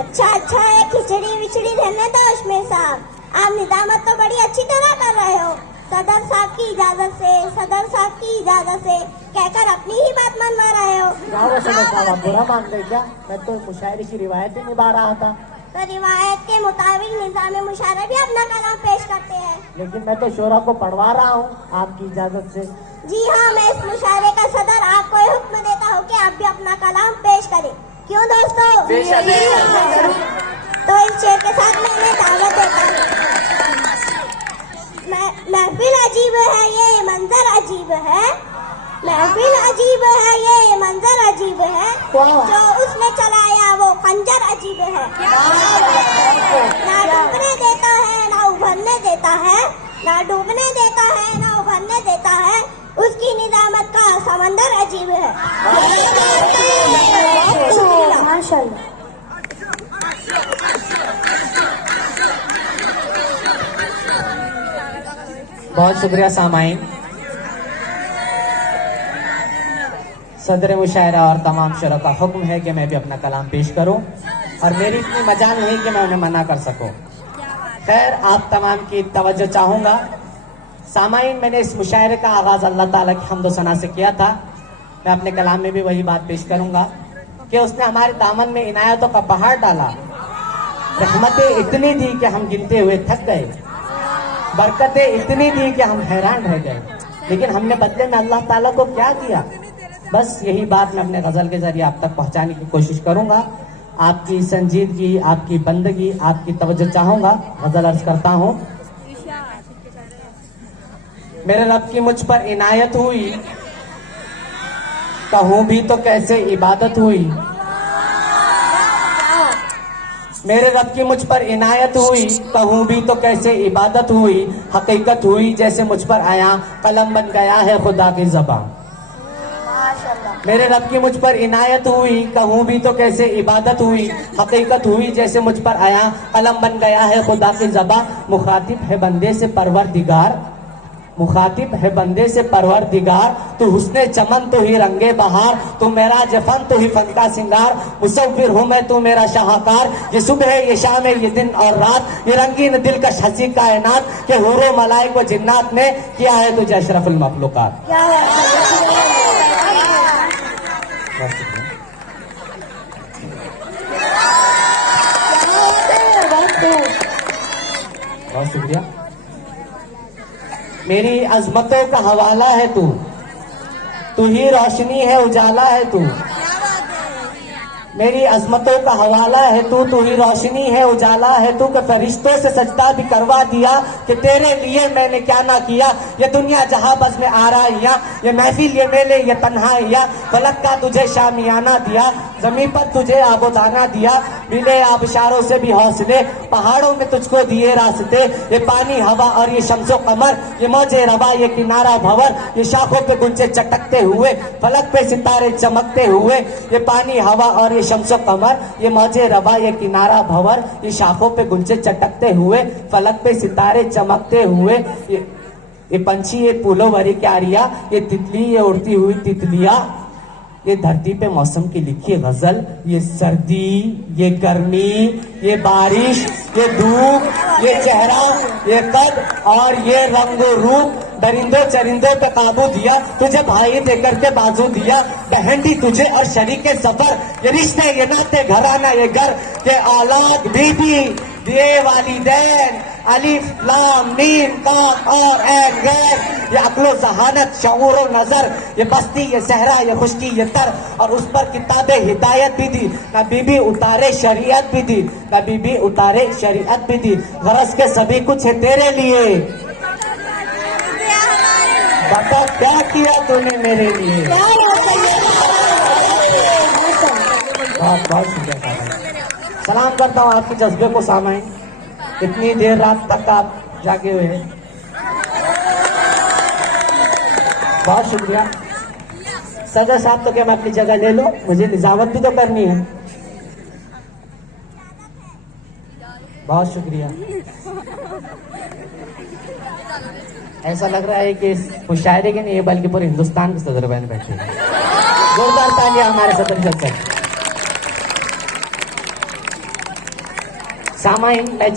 अच्छा है, खिचड़ी विचड़ी रहने दो उसमें साहब। आप निजामत तो बड़ी अच्छी तरह कर रहे हो। सदर साहब की इजाजत से, सदर साहब की इजाजत से कहकर अपनी ही बात मनवा रहे हो। सदर साहब, आप बुरा मान गए क्या? मैं तो मुशायरे की रिवायत ही निभा रहा था। तो रिवायत के मुताबिक निजाम मुशायरा भी अपना कलाम पेश करते हैं। लेकिन मैं तो शोरा को पढ़वा रहा हूँ आपकी इजाजत से। जी हाँ, मैं इस मुशायरे का सदर आपको ये हुक्म देता हूँ कि आप भी अपना कलाम पेश करें। क्यों दोस्तों? तो इस शेर के साथ मैं इन्हें दावत देता हूँ। महफिल अजीब है, ये मंजर अजीब है। महफिल अजीब है, ये मंजर अजीब है। जो उसने चलाया वो खंजर अजीब है। ना डूबने देता है ना उभरने देता है, ना डूबने देता है ना उभरने देता है। उसकी निजामत का समंदर अजीब है। माशाअल्लाह। बहुत शुक्रिया सामाइन। सदर मुशायरा और तमाम शुरा का हुक्म है कि मैं भी अपना कलाम पेश करूं, और मेरी इतनी मजा नहीं कि मैं उन्हें मना कर सकूं। खैर, आप तमाम की तवज्जो चाहूंगा। सामाइन, मैंने इस मुशायरे का आगाज अल्लाह ताला की हम्द व सना से किया था। मैं अपने कलाम में भी वही बात पेश करूंगा कि उसने हमारे दामन में इनायतों का पहाड़ डाला, रहमतें इतनी दी कि हम गिनते हुए थक गए, बरकतें इतनी दी कि हम हैरान रह गए। लेकिन हमने बदले में अल्लाह ताला को क्या दिया? बस यही बात मैं अपने गजल के जरिए आप तक पहुंचाने की कोशिश करूंगा। आपकी संजीदगी, आपकी बंदगी, आपकी तवज्जो चाहूंगा। गजल अर्ज करता हूं। मेरे रब की मुझ पर इनायत हुई, कहूं भी तो कैसे इबादत हुई। मेरे रब की मुझ पर इनायत हुई, कहूं भी तो कैसे इबादत हुई। हकीकत हुई जैसे मुझ पर आया, कलम बन गया है खुदा की ज़बान। मेरे रब की मुझ पर इनायत हुई, कहूं भी तो कैसे इबादत हुई। हकीकत हुई जैसे मुझ पर आया, कलम बन गया है खुदा की ज़बान। मुखातिब है बंदे से परवरदिगार, मुखातिब है बंदे से परवरदिगार। तू हुस्ने चमन तो ही रंगे बहार, तू मेरा जफन तो ही फन का सिंगार। मुसव्विर हूँ मैं तू मेरा शाहकार, ये सुबह ये शाम ये दिन और रात। ये रंगीन दिलकश हंसी कायनात, के हुरो मलाइक व जिन्नात ने किया है तुझे अशरफुल मखलूकात। बहुत शुक्रिया। मेरी अजमतों का हवाला है तू, तू ही रोशनी है उजाला है तू। मेरी अजमतों का हवाला है तू, तू ही रोशनी है उजाला है तू। के फरिश्तों से सजदा भी करवा दिया, कि तेरे लिए मैंने क्या ना किया। ये दुनिया जहां बस में आ रहा, ये महफिल ये मेले ये तन्हाइया। फलक का तुझे शामियाना दिया, जमीन पर तुझे आबोदाना दिया। मिले आबशारों से भी हौसले, पहाड़ों में तुझको दिए रास्ते। ये पानी हवा और ये शम्सो कमर, ये मौजे रवा ये किनारा भंवर। ये शाखों पे गुंजे चटकते हुए, फलक पे सितारे चमकते हुए। ये पानी हवा और ये शम्सो कमर, ये मौजे रवा ये किनारा भंवर। ये शाखों पे गुंजे चटकते हुए, फलक पे सितारे चमकते हुए। ये पंछी ये फूलों भरी क्यारियां, ये तितली ये उड़ती हुई तितलियां। ये धरती पे मौसम की लिखी गजल, ये सर्दी ये गर्मी ये बारिश ये धूप ये चेहरा ये कद और ये रंग रूप। दरिंदों चरिंदों पे काबू दिया, तुझे भाई देकर के बाजू दिया। बहन दी तुझे और शरीके सफर, ये रिश्ते ये नाते घराना ये घर। ये औलाद बीबी ये वालिदैन, अलिफ लाम मीम काफ और ऐन गैर। ये अक्लो जहानत शऊर और नजर, ये बस्ती ये सहरा ये खुशकी ये तर। और उस पर किताबे हिदायत भी दी, ना बीबी उतारे शरीयत भी दी, ना बीबी उतारे शरीयत भी दी। गरज के सभी कुछ है तेरे लिए, बता क्या किया तूने मेरे लिए। बहुत बहुत शुक्रिया। सलाम करता हूँ आपके जज्बे को सामाइन, इतनी देर रात तक आप जागे हुए हैं। बहुत शुक्रिया। सदर साहब तो क्या मैं अपनी जगह ले लो, मुझे निजामत भी तो करनी है। बहुत शुक्रिया। ऐसा लग रहा है कि इस मुशायरे के नहीं बल्कि पूरे हिंदुस्तान के सदर बहन बैठे हैं। जोरदार तालियां हमारे सदर जज। सामाइन मैं